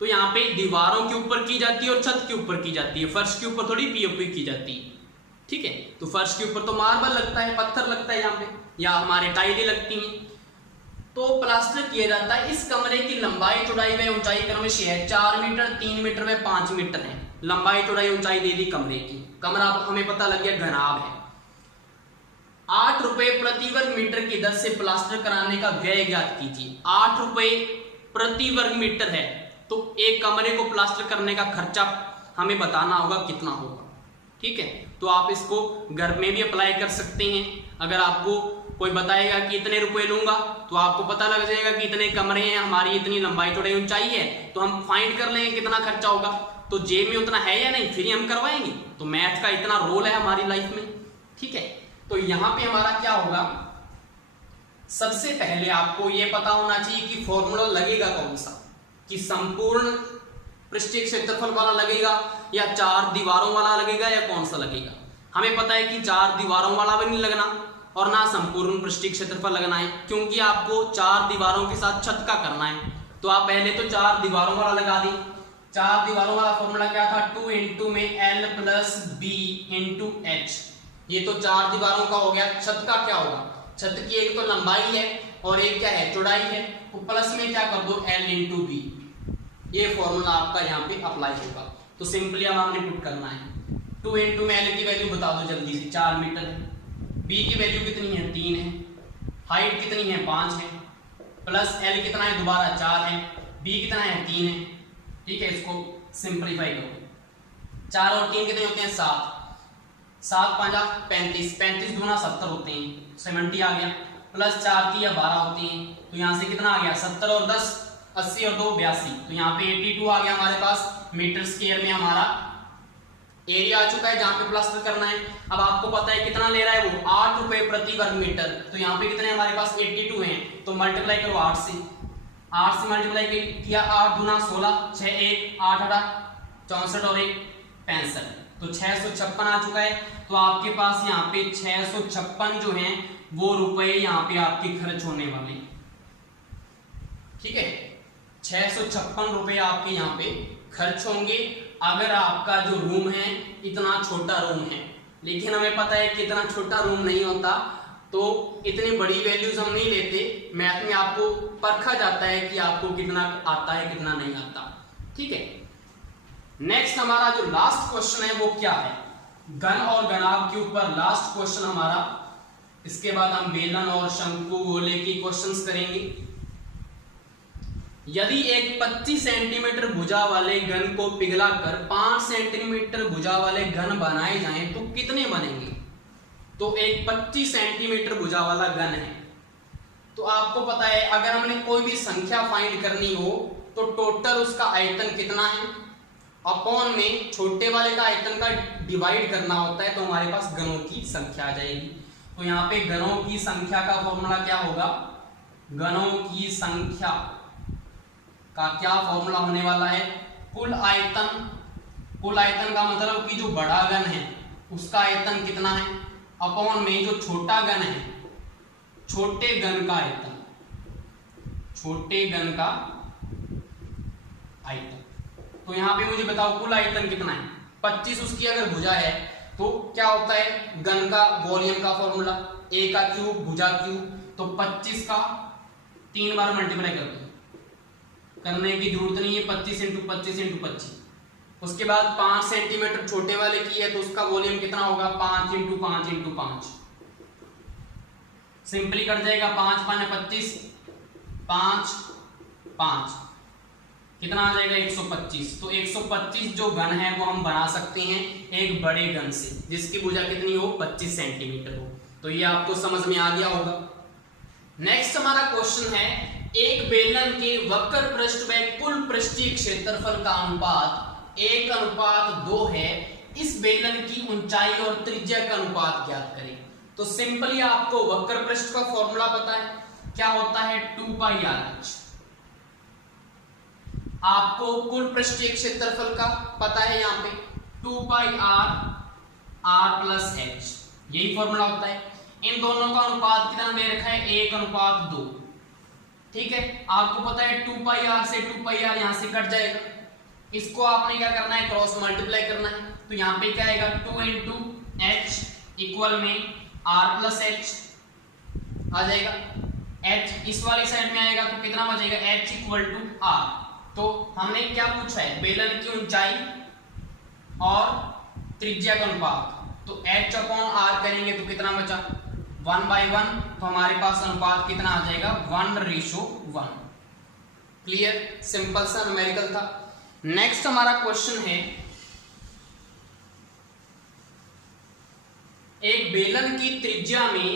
तो यहाँ पे दीवारों के ऊपर की जाती है और छत के ऊपर की जाती है, फर्श के ऊपर थोड़ी पीओपी की जाती है। ठीक है, तो फर्श के ऊपर तो मार्बल लगता है, पत्थर लगता है यहाँ पे, या हमारे टाइलें लगती हैं। तो प्लास्टर किया जाता है। इस कमरे की लंबाई चौड़ाई व ऊंचाई क्रमशः है 4 मीटर, 3 मीटर व 5 मीटर है। लंबाई चौड़ाई ऊंचाई दे दी कमरे की, कमरा हमें पता लग गया घनाभ है। 8 रुपए प्रति वर्ग मीटर की दर से प्लास्टर कराने का व्यय ज्ञात कीजिए। 8 रुपए प्रति वर्ग मीटर है, तो एक कमरे को प्लास्टर करने का खर्चा हमें बताना होगा कितना होगा। ठीक है, तो आप इसको घर में भी अप्लाई कर सकते हैं। अगर आपको कोई बताएगा कि इतने रुपए लूंगा, तो आपको पता लग जाएगा कि इतने कमरे हैं, हमारी इतनी लंबाई चौड़ाई ऊंचाई है, तो हम फाइंड कर लेंगे कितना खर्चा होगा। तो जेब में उतना है या नहीं, फिर ही हम करवाएंगे। तो मैथ का इतना रोल है हमारी लाइफ में। ठीक है, तो यहां पे हमारा क्या होगा, सबसे पहले आपको यह पता होना चाहिए कि फॉर्मूला लगेगा कौन सा, कि संपूर्ण पृष्ठीय क्षेत्रफल वाला लगेगा या 4 दीवारों वाला लगेगा या कौन सा लगेगा। हमें पता है कि 4 दीवारों वाला भी नहीं लगना और ना संपूर्ण पृष्ठीय क्षेत्रफल लगना है, क्योंकि आपको 4 दीवारों के साथ छत का करना है। तो आप पहले तो 4 दीवारों वाला लगा दी। 4 दीवारों वाला फॉर्मूला क्या था, 2 इंटू में L plus B into H। ये तो 4 दीवारों का हो गया। छत का क्या होगा, छत की एक तो लंबाई है और एक क्या है, चौड़ाई है, तो प्लस में क्या कर दो L इंटू B। ये फॉर्मूला आपका यहाँ पे अप्लाई होगा। तो सिंपली अब आपने पुट करना है 2 इंटू में L की वैल्यू बता दो जल्दी से, 4 मीटर है, B की वैल्यू कितनी है 3 है, हाइट कितनी है 5 है, प्लस L कितना है दोबारा 4 है, B कितना है 3 है। ठीक है, इसको सिंपलीफाई करो, 4 और 3 कितने होते हैं 7, 7 5 35, 35 दूना 70 होते हैं, 70 आ गया, प्लस 4 3 12 होते हैं, तो यहाँ से कितना आ गया 70 और 10 80 और 2 82, तो यहाँ पे 82 आ गया हमारे पास। मीटर स्क्वायर में हमारा एरिया आ चुका है जहां पे प्लास्टर करना है। अब आपको पता है कितना ले रहा है वो, 8 रुपए प्रति वर्ग मीटर। तो यहाँ पे कितने हमारे पास 82 हैं, तो मल्टीप्लाई करो 8 से, 8 से मल्टीप्लाई किया, 8 दूना 16, 6 1 8 8 64 और 1 65, तो 656 आ चुका है। तो आपके पास यहाँ पे 656 जो है वो रुपए यहाँ पे आपके खर्च होने वाले हैं। ठीक है, 656 रुपए आपके यहाँ पे खर्च होंगे अगर आपका जो रूम है इतना छोटा रूम है। लेकिन हमें पता है कि इतना छोटा रूम नहीं होता, तो इतनी बड़ी वैल्यूज हम नहीं लेते। मैथ में आपको परखा जाता है कि आपको कितना आता है कितना नहीं आता। ठीक है, नेक्स्ट हमारा जो लास्ट क्वेश्चन है वो क्या है, घन और घनाभ के ऊपर लास्ट क्वेश्चन हमारा। इसके बाद हम बेलन और शंकु गोले की क्वेश्चंस करेंगे। यदि एक 25 सेंटीमीटर भुजा वाले घन को पिघलाकर 5 सेंटीमीटर भुजा वाले घन बनाए जाएं तो कितने बनेंगे। तो एक 25 सेंटीमीटर भुजा वाला घन है, तो आपको पता है अगर हमने कोई भी संख्या फाइंड करनी हो तो टोटल उसका आयतन कितना है, अपॉन में छोटे वाले का आयतन का डिवाइड करना होता है, तो हमारे पास घनों की संख्या आ जाएगी। तो यहाँ पे घनों की संख्या का फॉर्मूला क्या होगा, घनों की संख्या का क्या फॉर्मूला होने वाला है, कुल आयतन। कुल आयतन का मतलब कि जो बड़ा घन है उसका आयतन कितना है, अपॉन में जो छोटा घन है छोटे घन का आयतन, छोटे घन का आयतन। तो यहां पे मुझे बताओ कुल आयतन कितना है, 25 उसकी अगर भुजा है तो क्या होता है घन का वॉल्यूम का फॉर्मूला, a का क्यूब भुजा क्यूब, तो 25 का 3 बार मल्टीप्लाई कर दो, करने की जरूरत नहीं है, 25 × 25 × 25। उसके बाद 5 सेंटीमीटर छोटे वाले की है तो उसका वॉल्यूम कितना होगा, 5 × 5 × 5। सिंपली कट जाएगा, 5 × 5 = 25, 5 5 कितना आ जाएगा 125। तो 125 जो घन है वो हम बना सकते हैं एक बड़े घन से जिसकी भुजा कितनी हो 25 सेंटीमीटर हो। तो ये आपको समझ में आ गया होगा। नेक्स्ट हमारा क्वेश्चन है, एक बेलन के वक्र पृष्ठ में कुल पृष्ठीय क्षेत्रफल का अनुपात 1:2 है, इस बेलन की ऊंचाई और त्रिज्या का अनुपात ज्ञात करें। तो सिंपली आपको वक्र पृष्ठ का फॉर्मूला पता है, क्या होता है 2πr। आपको कुल पृष्ठीय क्षेत्रफल का पता है, यहाँ पे 2πr r + h, यही फॉर्मूला होता है। इन दोनों का अनुपात कितना दे रखा है 1:2। ठीक है, आपको पता है 2πr से 2πr यहां से कट जाएगा, इसको आपने क्या करना है क्रॉस मल्टीप्लाई करना है। तो यहाँ पे क्या आएगा 2 × h इक्वल में r + h आ जाएगा, h इस वाली साइड में आएगा तो कितना बचेगा h = r। तो हमने क्या पूछा है बेलन की ऊंचाई और त्रिज्या का अनुपात, तो h/r करेंगे तो कितना बचा 1/1, तो हमारे पास अनुपात कितना आ जाएगा 1:1। क्लियर, सिंपल सा न्यूमेरिकल था। नेक्स्ट हमारा क्वेश्चन है, एक बेलन की त्रिज्या में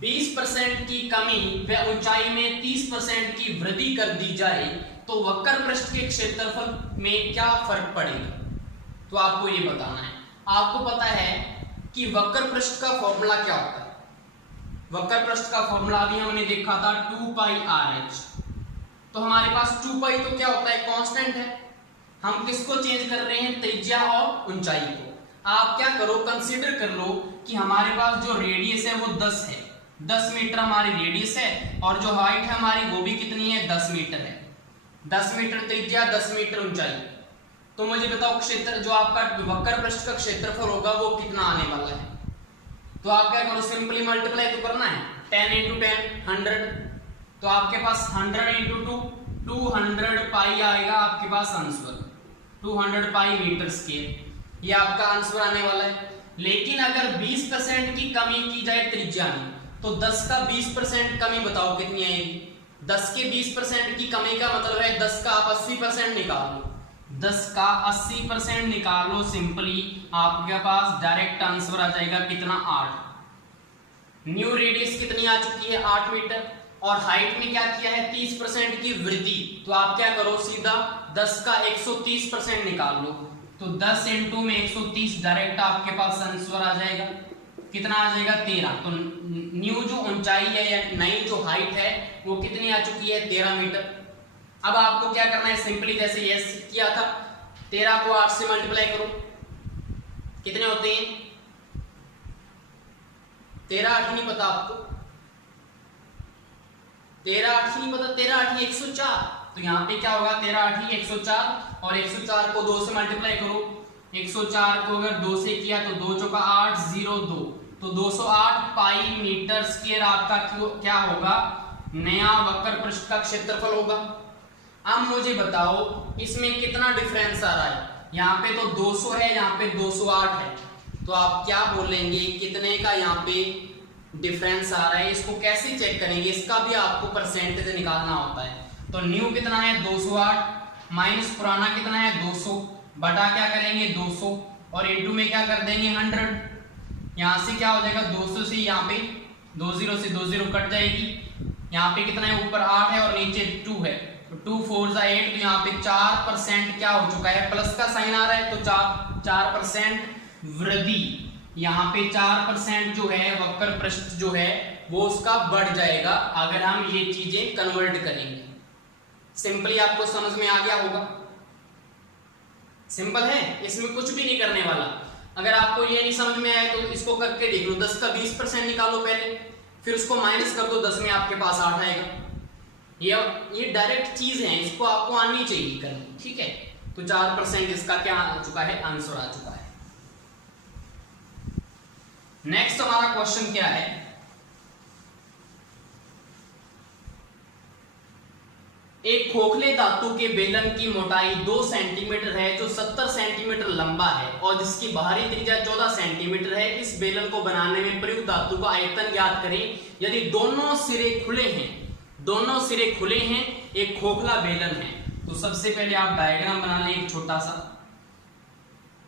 20% की कमी व ऊंचाई में 30% की वृद्धि कर दी जाए तो वक्र पृष्ठ के क्षेत्रफल में क्या फर्क पड़ेगा। तो आपको ये बताना है। आपको पता है कि वक्र पृष्ठ का फॉर्मूला क्या होता है, वक्र पृष्ठ का फॉर्मूला भी हमने देखा था 2πrh। तो हमारे पास 2π तो क्या होता है कांस्टेंट है, हम किसको चेंज कर रहे हैं त्रिज्या और ऊंचाई को। आप क्या करो कंसीडर कर लो कि हमारे पास जो रेडियस है वो 10 है, 10 मीटर हमारी रेडियस है और जो हाइट है हमारी वो भी कितनी है 10 मीटर है, 10 मीटर त्रिज्या 10 मीटर ऊंचाई। तो मुझे बताओ क्षेत्र जो आपका वक्र पृष्ठ का क्षेत्रफल होगा वो कितना आने वाला है। तो आप क्या करो सिंपली मल्टीप्लाई तो करना है, 10 × 10 100, तो आपके पास 100 × 2 200 पाई आएगा आपके पास आंसर, 200 पाई मीटर स्क्वायर, ये आपका आंसर आने वाला है। लेकिन अगर 20% की कमी की जाए त्रिज्या में तो 10 का 20% कमी बताओ कितनी आएगी। 10 के 20% की कमी का मतलब है 10 का आप 80% निकाल लो, 10 का 80% निकाल लो, सिंपली आपके पास डायरेक्ट आंसर आ जाएगा कितना 8। न्यू रेडियस कितनी आ चुकी है 8 मीटर और हाइट में क्या किया है 30% की वृद्धि। तो आप क्या करो सीधा 10 का 130% निकाल लो, तो 10 × में 130 डायरेक्ट आपके पास आंसर आ जाएगा, कितना आ जाएगा 13। तो न्यू जो ऊंचाई है या नई जो हाइट है वो कितनी आ चुकी है 13 मीटर। अब आपको क्या करना है सिंपली जैसे ये किया था 13 को 8 से मल्टीप्लाई करो, कितने होते हैं 13 8 नहीं पता आपको, 13 8 नहीं पता, 13 8 104, तो यहाँ पे क्या होगा 13 8 104 और 104 को 2 से मल्टीप्लाई करो। 104 को अगर 2 से किया तो 2 चौका 8 0 2 तो 208 पाई मीटर स्क्वायर आपका क्या होगा, नया वक्र पृष्ठ का क्षेत्रफल होगा। अब मुझे बताओ इसमें कितना डिफरेंस आ रहा है, यहाँ पे तो 200 है, यहाँ पे 208 है, तो आप क्या बोलेंगे कितने का यहाँ पे डिफरेंस आ रहा है। इसको कैसे चेक करेंगे, इसका भी आपको परसेंटेज निकालना होता है। तो न्यू कितना है 208 माइनस पुराना कितना है 200 बटा क्या करेंगे 200 और इनटू में क्या कर देंगे 100। यहाँ से क्या हो जाएगा 200 से यहाँ पे 20 से 20 कट जाएगी। यहाँ पे कितना है ऊपर 8 है और नीचे 2 है, तो 2 4 8, तो यहाँ पे 4% क्या हो चुका है, प्लस का साइन आ रहा है तो 4% वृद्धि। यहाँ पे 4% जो है वक्र पृष्ठ जो है वो उसका बढ़ जाएगा अगर हम ये चीजें कन्वर्ट करेंगे। सिंपली आपको समझ में आ गया होगा, सिंपल है, इसमें कुछ भी नहीं करने वाला। अगर आपको ये नहीं समझ में आया तो इसको करके देख लो, 10 का 20% निकालो पहले, फिर उसको माइनस कर दो, 10 में आपके पास 8 आएगा। ये डायरेक्ट चीज है, इसको आपको आनी चाहिए करनी, ठीक है। तो 4% इसका क्या आ चुका है, आंसर आ चुका है। नेक्स्ट हमारा क्वेश्चन क्या है, एक खोखले धातु के बेलन की मोटाई 2 सेंटीमीटर है जो 70 सेंटीमीटर लंबा है और जिसकी बाहरी त्रिज्या 14 सेंटीमीटर है। इस बेलन को बनाने में प्रयुक्त धातु का आयतन ज्ञात करें यदि दोनों सिरे खुले हैं। दोनों सिरे खुले हैं, एक खोखला बेलन है। तो सबसे पहले आप डायग्राम बना लें एक छोटा सा,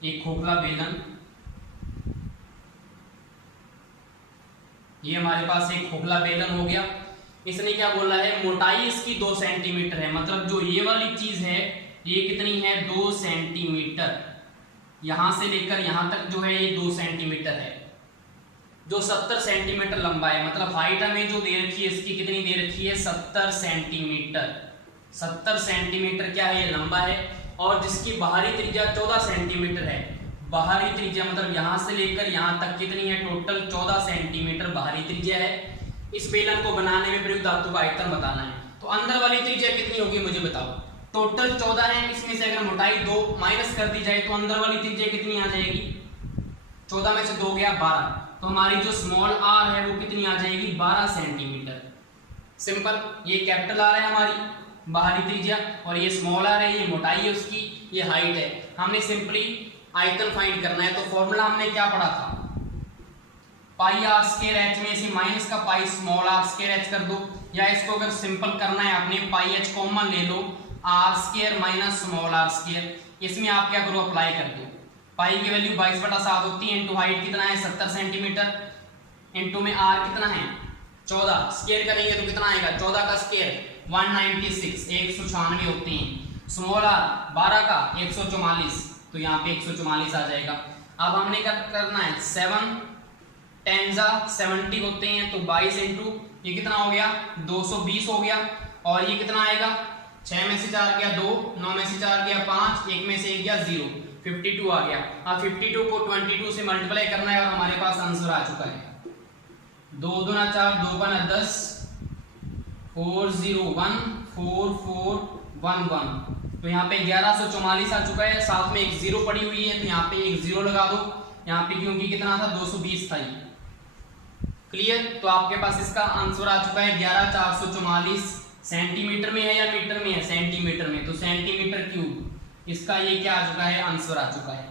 एक खोखला बेलन, ये हमारे पास एक खोखला बेलन हो गया। इसने क्या बोला है, मोटाई इसकी 2 सेंटीमीटर है, मतलब जो ये वाली चीज है ये कितनी है 2 सेंटीमीटर, यहां से लेकर यहां तक जो है ये 2 सेंटीमीटर है, जो 70 सेंटीमीटर लंबा है। मतलब हाइट हमें जो दे रखी है इसकी कितनी दे रखी है 70 सेंटीमीटर। 70 सेंटीमीटर क्या है, ये लंबा है और जिसकी बाहरी त्रिज्या 14 सेंटीमीटर है। बाहरी त्रिज्या मतलब यहां से लेकर यहां तक कितनी है, टोटल 14 सेंटीमीटर बाहरी त्रिज्या है। इस बेलन को बनाने में प्रयुक्त धातु का आयतन बताना है। तो अंदर वाली त्रिज्या कितनी होगी मुझे बताओ, टोटल 14 है, इसमें से अगर मोटाई 2 माइनस कर दी जाए तो अंदर वाली त्रिज्या कितनी आ जाएगी, 14 में से 2 गया 12, तो हमारी जो स्मॉल आर है वो कितनी आ जाएगी 12 सेंटीमीटर। सिंपल, ये कैपिटल आर है हमारी बाहरी त्रिज्या और ये स्मॉल आर है, ये मोटाई है उसकी, ये हाइट है। हमने सिंपली आयतन फाइंड करना है। तो फॉर्मूला हमने क्या पढ़ा था, पाई आर स्क्वायर एच में से माइनस का pi small R square H कर दो, या इसको अगर सिंपल करना है आपने पाई एच कॉमन ले लो, R square minus small R square. इसमें आप क्या करो, अप्लाई कर दो। पाई की वैल्यू 22/7 होती है, इनटू हाइट कितना है 70 सेंटीमीटर, इनटू में आर कितना है 14, स्क्वायर करेंगे तो कितना आएगा 14 का स्क्वायर 196 196 होते हैं। स्मॉल आर 12 का 144, तो यहाँ पे 144 आ जाएगा। अब हमने क्या करना है 7 10 70 होते हैं, तो 22 इंटू ये कितना हो गया 220 हो गया, और ये कितना आएगा 6 में से 4 गया 2, 9 में से 4 गया 5, 1 में से 1 गया 0, 52 आ गया। अब 52 को 22 से मल्टीप्लाई करना है और हमारे पास आंसर आ चुका है 2 दूना 4 2 बना 10 401 4411, तो यहाँ पे 1144 आ चुका है। साथ में एक 0 पड़ी हुई है तो यहाँ पे एक 0 लगा दो, यहाँ पे क्योंकि कितना था 220 था ये। क्लियर, तो आपके पास इसका आंसर आ चुका है 11444। सेंटीमीटर में है या मीटर में है, सेंटीमीटर में, तो सेंटीमीटर क्यूब इसका ये क्या आ चुका है, आंसर आ चुका है।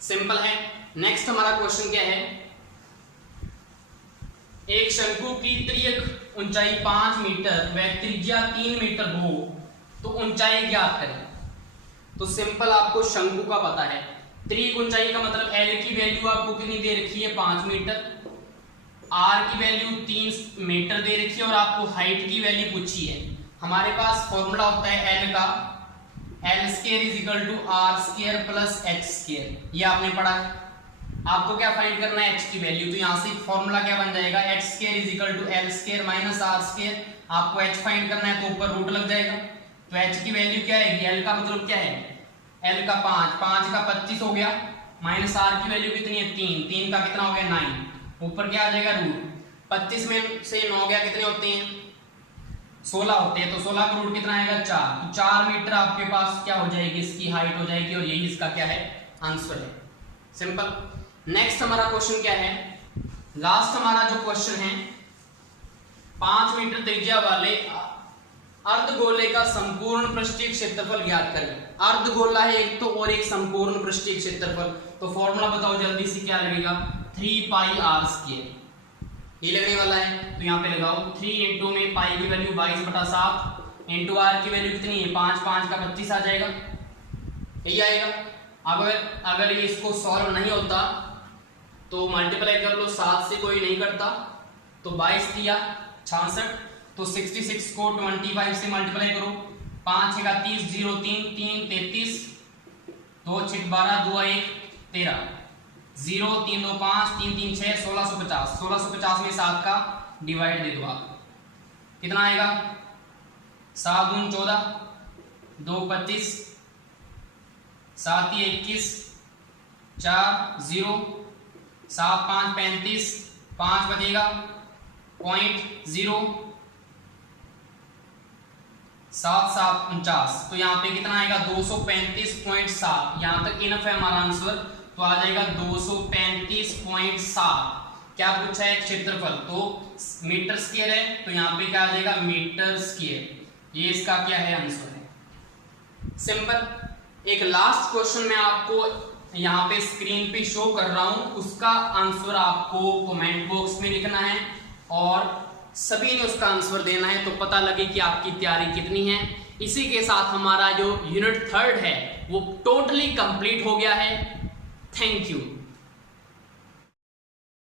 सिंपल है। नेक्स्ट हमारा क्वेश्चन क्या है, एक शंकु की त्रियक ऊंचाई 5 मीटर व त्रिज्या 3 मीटर हो तो ऊंचाई ज्ञात करें। तो सिंपल, आपको शंकु का पता है, त्रियक ऊंचाई का मतलब एल की वैल्यू आपको कितनी दे रखी है 5 मीटर, आर की वैल्यू 3 मीटर दे रखी है और आपको हाइट की वैल्यू पूछी है। हमारे पास फॉर्मूला होता है एल का, L square is equal to R square plus H square, ये आपने पढ़ा है। आपको क्या फाइंड करना है, एच की वैल्यू, तो यहाँ से फॉर्मूला क्या बन जाएगा, H square is equal to L square minus R square. आपको एच फाइंड करना है तो ऊपर रूट लग जाएगा, तो एच की वैल्यू क्या है, एल का मतलब क्या है, एल का 5 का 25 हो गया, माइनस आर की वैल्यू कितनी है 3 का कितना हो गया 9, ऊपर क्या आ जाएगा रूट, 25 में से 9 गया कितने होते हैं 16 होते हैं, तो 16 का रूट कितना आएगा 4, तो 4 मीटर आपके पास क्या हो जाएगी, इसकी हाइट हो जाएगी, और यही इसका क्या है आंसर है। सिंपल। नेक्स्ट हमारा क्वेश्चन क्या है, लास्ट हमारा जो क्वेश्चन है, 5 मीटर त्रिज्या वाले अर्धगोले का संपूर्ण पृष्ठीय क्षेत्रफल ज्ञात करें। अर्धगोला है एक तो, और एक संपूर्ण पृष्ठीय क्षेत्रफल, तो फॉर्मूला बताओ जल्दी से, क्या लगेगा 3 पाई आर स्क्वायर, ये लगने वाला है। तो यहाँ पे लगाओ 3 इंटू में पाई की वैल्यू 22/7 इंटू आर की वैल्यू कितनी है 5, 5 का 25 आ जाएगा, यही आएगा। अगर ये इसको सॉल्व नहीं होता तो मल्टीप्लाई कर लो, 7 से कोई नहीं करता, तो 22 दिया 66, तो 66 को 25 से मल्टीप्लाई करो, 5 6 30, 0 3 3 33, 2 6 12, 2 1 13, 0 3 2 5 3 3 6 1650, 1650 में 7 का डिवाइड दे दो आप, कितना आएगा 7 दून 14, 2 25, 7 21, 4 0, 7 5 35, 5 बचेगा 0.0, 7 7 49, तो यहाँ पे कितना आएगा 235.7, यहाँ तक इनफ है हमारा आंसर, तो आ जाएगा 235.7। क्या पूछा है क्षेत्रफल, तो मीटर स्क्वायर है, तो यहाँ पे क्या आ जाएगा मीटर स्क्वायर, ये इसका क्या है आंसर है। सिंपल। एक लास्ट क्वेश्चन मैं आपको यहाँ पे स्क्रीन पे शो कर रहा हूं, उसका आंसर आपको कमेंट बॉक्स में लिखना है और सभी ने उसका आंसर देना है, तो पता लगे कि आपकी तैयारी कितनी है। इसी के साथ हमारा जो यूनिट 3 है वो टोटली कंप्लीट हो गया है। Thank you.